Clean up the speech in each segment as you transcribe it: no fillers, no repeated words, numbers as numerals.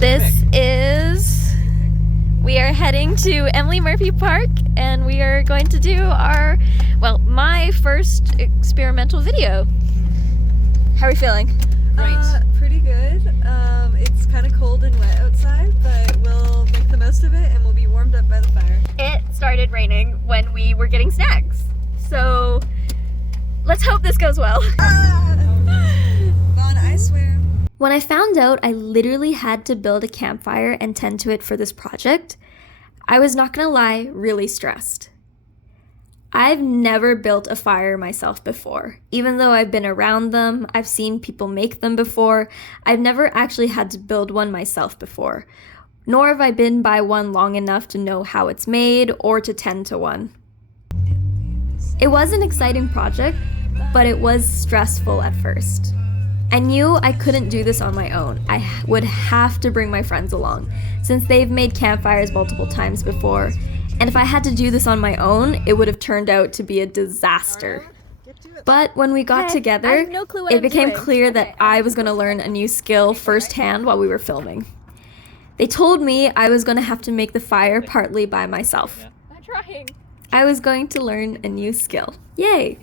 We are heading to Emily Murphy Park, and we are going to do my first experimental video. How are we feeling? Pretty good. It's kind of cold and wet outside, but we'll make the most of it and we'll be warmed up by the fire. It started raining when we were getting snacks, so let's hope this goes well. Gone, I swear. When I found out I literally had to build a campfire and tend to it for this project, I was not gonna lie, really stressed. I've never built a fire myself before. Even though I've been around them, I've seen people make them before, I've never actually had to build one myself before, nor have I been by one long enough to know how it's made or to tend to one. It was an exciting project, but it was stressful at first. I knew I couldn't do this on my own. I would have to bring my friends along, since they've made campfires multiple times before, and if I had to do this on my own, it would have turned out to be a disaster. But when we got together, it became clear that I was going to learn a new skill firsthand while we were filming. They told me I was going to have to make the fire partly by myself. I'm trying. I was going to learn a new skill. Yay!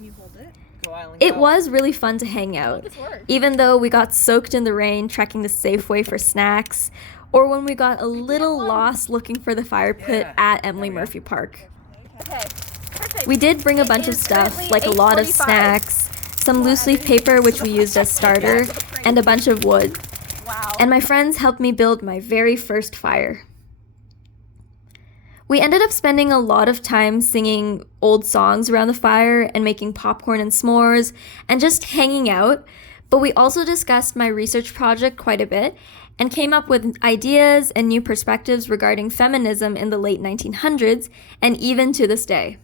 It was really fun to hang out, even though we got soaked in the rain trekking the Safeway for snacks, or when we got a little lost looking for the fire pit at Emily Murphy Park. We did bring a bunch of stuff, like a lot of snacks, some loose leaf paper which we used as starter, and a bunch of wood. And my friends helped me build my very first fire. We ended up spending a lot of time singing old songs around the fire and making popcorn and s'mores and just hanging out, but we also discussed my research project quite a bit and came up with ideas and new perspectives regarding feminism in the late 1900s and even to this day.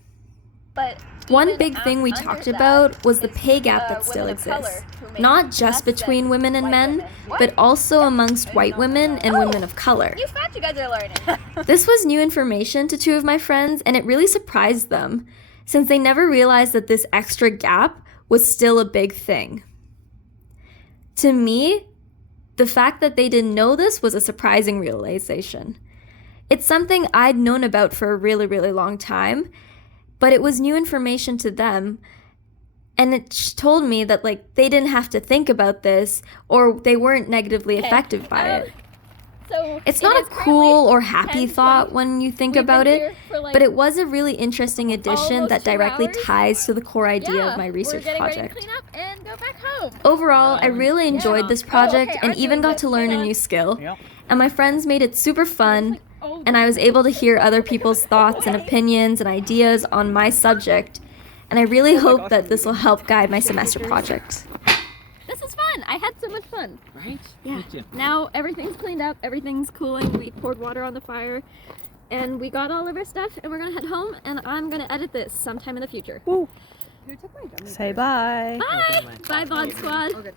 One big thing we talked about was the pay gap that still exists, not just between women and men, but also amongst white women and women of color. You guys are learning. This was new information to two of my friends, and it really surprised them, since they never realized that this extra gap was still a big thing. To me, the fact that they didn't know this was a surprising realization. It's something I'd known about for a really, really long time, but it was new information to them, and it told me that they didn't have to think about this or they weren't negatively affected by it. It's not a cool or happy thought when you think about it, but it was a really interesting addition that directly ties to the core idea of my research project. Overall, I really enjoyed this project and even got to learn a new skill, and my friends made it super fun, and I was able to hear other people's thoughts and opinions and ideas on my subject, and I really hope that this will help guide my semester project. This is fun. I had so much fun. Right? Yeah. Now everything's cleaned up. Everything's cooling. We poured water on the fire, and we got all of our stuff, and we're gonna head home, and I'm gonna edit this sometime in the future. Woo. Say bye. Bye. Bye, Vlog Squad.